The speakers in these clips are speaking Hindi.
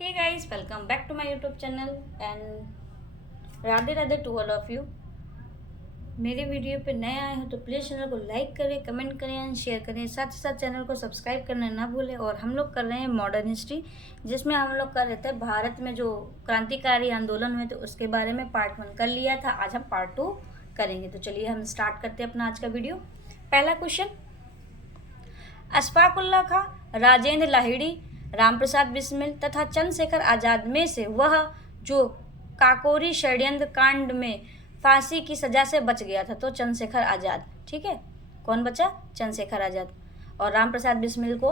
Hey guys, welcome back to my YouTube channel and Radhe Radhe to all of you. मेरे वीडियो पे नए आए हो तो प्लीज़ चैनल को लाइक करें, कमेंट करें एंड शेयर करें। साथ ही साथ चैनल को सब्सक्राइब करना ना भूलें। और हम लोग कर रहे हैं मॉडर्न हिस्ट्री, जिसमें हम लोग कर रहे थे भारत में जो क्रांतिकारी आंदोलन हुए थे उसके बारे में पार्ट 1 कर लिया था। आज हम पार्ट 2 करेंगे। तो चलिए हम स्टार्ट करते हैं अपना आज का वीडियो। पहला क्वेश्चन, अशफाकुल्ला खां, राजेंद्र लाहिड़ी, रामप्रसाद बिस्मिल तथा चंद्रशेखर आज़ाद में से वह जो काकोरी षड्यंत्र कांड में फांसी की सजा से बच गया था, तो चंद्रशेखर आज़ाद। ठीक है, कौन बचा? चंद्रशेखर आज़ाद। और रामप्रसाद बिस्मिल को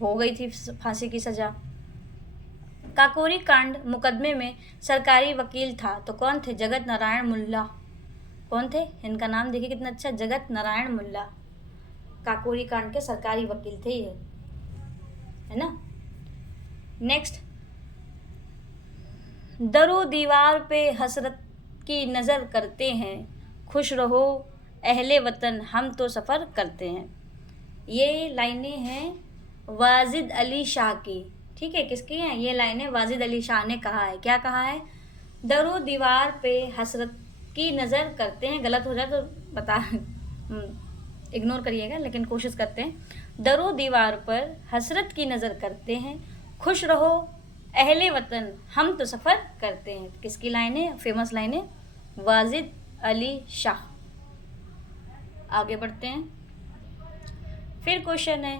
हो गई थी फांसी की सजा। काकोरी कांड मुकदमे में सरकारी वकील था, तो कौन थे? जगत नारायण मुल्ला। कौन थे? इनका नाम देखिए कितना अच्छा, जगत नारायण मुल्ला। काकोरी कांड के सरकारी वकील थे ये, है ना। नेक्स्ट, दरो दीवार पे हसरत की नज़र करते हैं, खुश रहो अहले वतन हम तो सफ़र करते हैं। ये लाइनें हैं वाजिद अली शाह की। ठीक है, किसकी हैं ये लाइनें? वाजिद अली शाह ने कहा है। क्या कहा है? दरो दीवार पे हसरत की नज़र करते हैं। गलत हो जाए तो बता इग्नोर करिएगा, लेकिन कोशिश करते हैं। दरो दीवार पर हसरत की नज़र करते हैं, खुश रहो अहले वतन हम तो सफ़र करते हैं। किसकी लाइनें? फेमस लाइनें वाजिद अली शाह। आगे बढ़ते हैं। फिर क्वेश्चन है,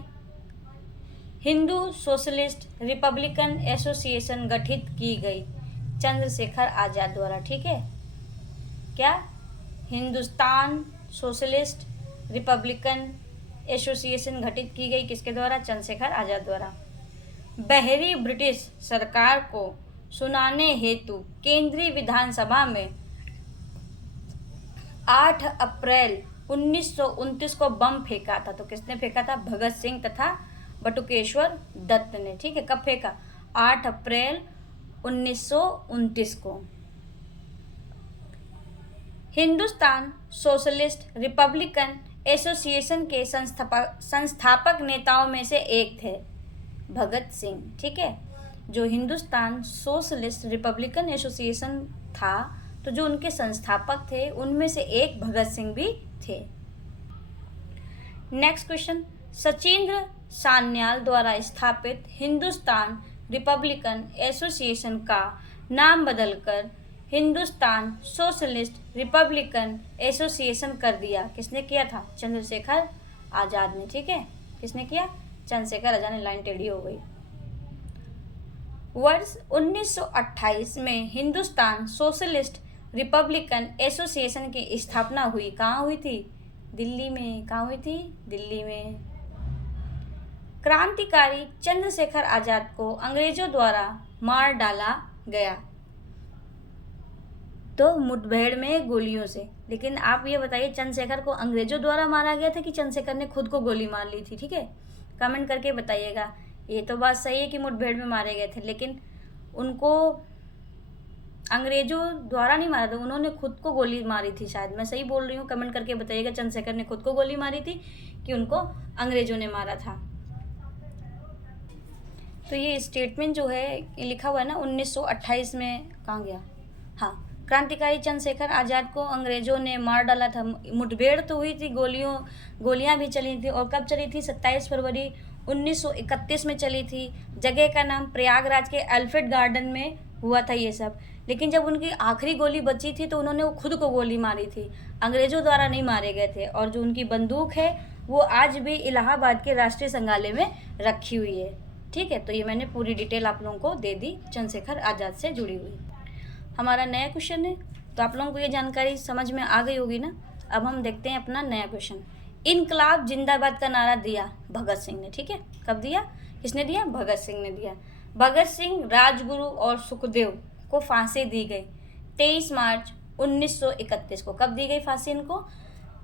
हिंदू सोशलिस्ट रिपब्लिकन एसोसिएशन गठित की गई चंद्रशेखर आज़ाद द्वारा। ठीक है, क्या? हिंदुस्तान सोशलिस्ट रिपब्लिकन एसोसिएशन गठित की गई किसके द्वारा? चंद्रशेखर आज़ाद द्वारा। बहरी ब्रिटिश सरकार को सुनाने हेतु केंद्रीय विधानसभा में 8 अप्रैल 1929 को बम फेंका था, तो किसने फेंका था? भगत सिंह तथा बटुकेश्वर दत्त ने। ठीक है, कब फेंका? 8 अप्रैल 1929 को। हिंदुस्तान सोशलिस्ट रिपब्लिकन एसोसिएशन के संस्थापक नेताओं में से एक थे भगत सिंह। ठीक है, जो हिंदुस्तान सोशलिस्ट रिपब्लिकन एसोसिएशन था, तो जो उनके संस्थापक थे उनमें से एक भगत सिंह भी थे। नेक्स्ट क्वेश्चन, सचिंद्र सान्याल द्वारा स्थापित हिंदुस्तान रिपब्लिकन एसोसिएशन का नाम बदलकर हिंदुस्तान सोशलिस्ट रिपब्लिकन एसोसिएशन कर दिया। किसने किया था? चंद्रशेखर आज़ाद ने। ठीक है, किसने किया? चंद्रशेखर आज़ाद ने। लाइन टेढ़ी हो गई। वर्ष 1928 में हिंदुस्तान सोशलिस्ट रिपब्लिकन एसोसिएशन की स्थापना हुई। कहाँ हुई थी? दिल्ली में। कहाँ हुई थी? दिल्ली में। क्रांतिकारी चंद्रशेखर आज़ाद को अंग्रेजों द्वारा मार डाला गया, तो मुठभेड़ में गोलियों से। लेकिन आप ये बताइए, चंद्रशेखर को अंग्रेजों द्वारा मारा गया था कि चंद्रशेखर ने खुद को गोली मार ली थी? ठीक है, कमेंट करके बताइएगा। ये तो बात सही है कि मुठभेड़ में मारे गए थे, लेकिन उनको अंग्रेजों द्वारा नहीं मारा था, उन्होंने खुद को गोली मारी थी। शायद मैं सही बोल रही हूँ, कमेंट करके बताइएगा। चंद्रशेखर ने खुद को गोली मारी थी कि उनको अंग्रेजों ने मारा था? तो ये स्टेटमेंट जो है लिखा हुआ है ना 1928 में, कहाँ गया? हाँ, क्रांतिकारी चंद्रशेखर आज़ाद को अंग्रेजों ने मार डाला था। मुठभेड़ तो हुई थी, गोलियां भी चली थी। और कब चली थी? 27 फरवरी 1931 में चली थी। जगह का नाम प्रयागराज के अल्फ्रेड गार्डन में हुआ था ये सब। लेकिन जब उनकी आखिरी गोली बची थी तो उन्होंने वो खुद को गोली मारी थी, अंग्रेजों द्वारा नहीं मारे गए थे। और जो उनकी बंदूक है वो आज भी इलाहाबाद के राष्ट्रीय संग्रहालय में रखी हुई है। ठीक है, तो ये मैंने पूरी डिटेल आप लोगों को दे दी चंद्रशेखर आज़ाद से जुड़ी हुई। हमारा नया क्वेश्चन है, तो आप लोगों को ये जानकारी समझ में आ गई होगी ना। अब हम देखते हैं अपना नया क्वेश्चन। इनकलाब जिंदाबाद का नारा दिया भगत सिंह ने। ठीक है, कब दिया? किसने दिया? भगत सिंह ने दिया। भगत सिंह, राजगुरु और सुखदेव को फांसी दी गई 23 मार्च 1931 को। कब दी गई फांसी इनको?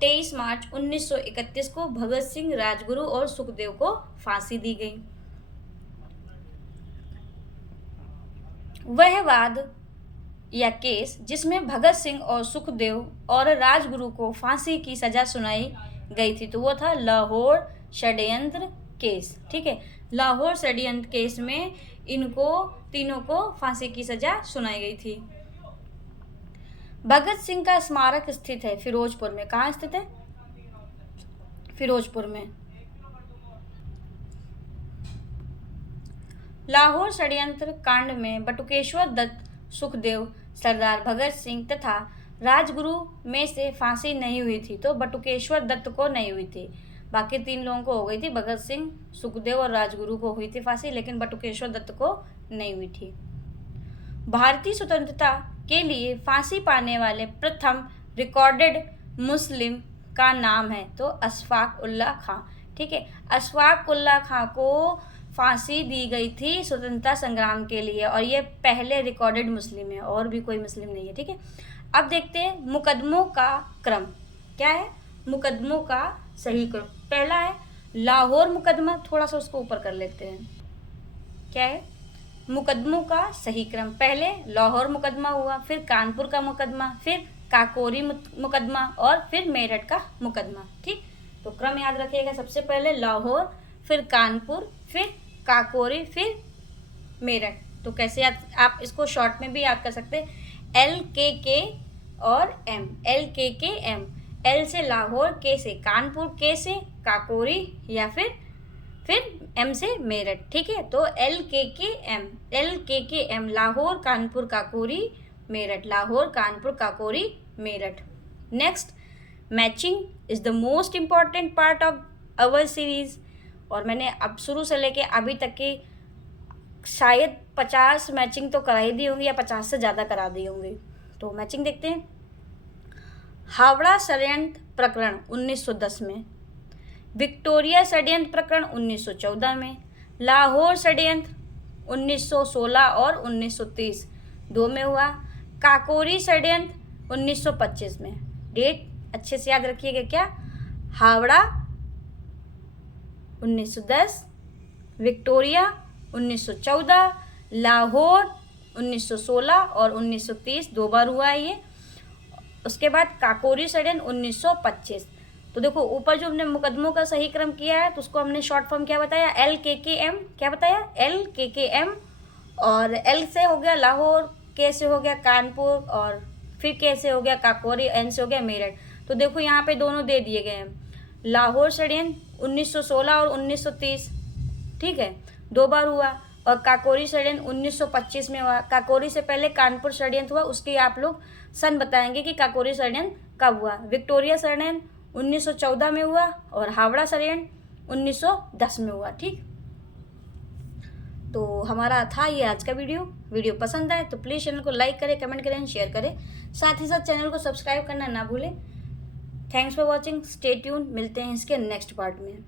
23 मार्च 1931 को भगत सिंह, राजगुरु और सुखदेव को फांसी दी गई। वह वाद या केस जिसमें भगत सिंह और सुखदेव और राजगुरु को फांसी की सजा सुनाई गई थी, तो वो था लाहौर षड्यंत्र केस। ठीक है, लाहौर षड्यंत्र केस में इनको तीनों को फांसी की सजा सुनाई गई थी। भगत सिंह का स्मारक स्थित है फिरोजपुर में। कहाँ स्थित है? फिरोजपुर में। लाहौर षड्यंत्र कांड में बटुकेश्वर दत्त, सुखदेव, सरदार भगत सिंह तथा राजगुरु में से फांसी नहीं हुई थी। तो बटुकेश्वर दत्त को नहीं हुई थी, बाकी 3 लोगों को हो गई थी। भगत सिंह, सुखदेव और राजगुरु को हुई थी फांसी, लेकिन बटुकेश्वर दत्त को नहीं हुई थी। भारतीय स्वतंत्रता के लिए फांसी पाने वाले प्रथम रिकॉर्डेड मुस्लिम का नाम है तो अशफाक उल्लाह खां। ठीक है, अशफाक उल्लाह खां को फांसी दी गई थी स्वतंत्रता संग्राम के लिए, और ये पहले रिकॉर्डेड मुस्लिम है, और भी कोई मुस्लिम नहीं है। ठीक है, अब देखते हैं मुकदमों का क्रम क्या है। मुकदमों का सही क्रम, पहला है लाहौर मुकदमा। थोड़ा सा उसको ऊपर कर लेते हैं। क्या है? मुकदमों का सही क्रम, पहले लाहौर मुकदमा हुआ, फिर कानपुर का मुकदमा, फिर काकोरी मुकदमा और फिर मेरठ का मुकदमा। ठीक, तो क्रम याद रखिएगा। सबसे पहले लाहौर, फिर कानपुर, फिर काकोरी, फिर मेरठ। तो कैसे याद, आप इसको शॉर्ट में भी याद कर सकते हैं, LKK और M, LKKM। L से लाहौर, K से कानपुर, K से काकोरी या फिर M से मेरठ। ठीक है, तो LKKM, Lahore, Kanpur, Kakori, Meerut, Lahore, Kanpur, Kakori, Meerut. Next, matching is the most important part of our series. और मैंने अब शुरू से लेके अभी तक की शायद 50 मैचिंग तो करा ही दी होंगी, या 50 से ज़्यादा करा दी होंगी। तो मैचिंग देखते हैं। हावड़ा षड्यंत्र प्रकरण 1910 में, विक्टोरिया षड्यंत्र प्रकरण 1914 में, लाहौर षड्यंत्र 1916 और 1930 दो में हुआ, काकोरी षड्यंत्र 1925 में। डेट अच्छे से याद रखिएगा। क्या? हावड़ा 1910, विक्टोरिया 1914, लाहौर 1916 और 1930 दो बार हुआ है ये। उसके बाद काकोरी षड्यंत्र 1925। तो देखो ऊपर जो हमने मुकदमों का सही क्रम किया है, तो उसको हमने शॉर्ट फॉर्म क्या बताया? LKKM। क्या बताया? LKKM। और L से हो गया लाहौर, K से हो गया कानपुर, और फिर K से हो गया काकोरी, N से हो गया मेरठ। तो देखो यहाँ पे दोनों दे दिए गए हैं। लाहौर षड्यंत्र 1916 और 1930, ठीक है, दो बार हुआ। और काकोरी षड्यंत्र 1925 में हुआ। काकोरी से पहले कानपुर षड्यंत्र हुआ, उसके आप लोग सन बताएंगे कि काकोरी षड्यंत्र कब हुआ। विक्टोरिया षड्यंत्र 1914 में हुआ और हावड़ा षड्यंत्र 1910 में हुआ। ठीक, तो हमारा था ये आज का वीडियो पसंद आए तो प्लीज़ चैनल को लाइक करें, कमेंट करें एंड शेयर करें। साथ ही साथ चैनल को सब्सक्राइब करना ना भूलें। Thanks for watching, stay tune. मिलते हैं इसके नेक्स्ट पार्ट में।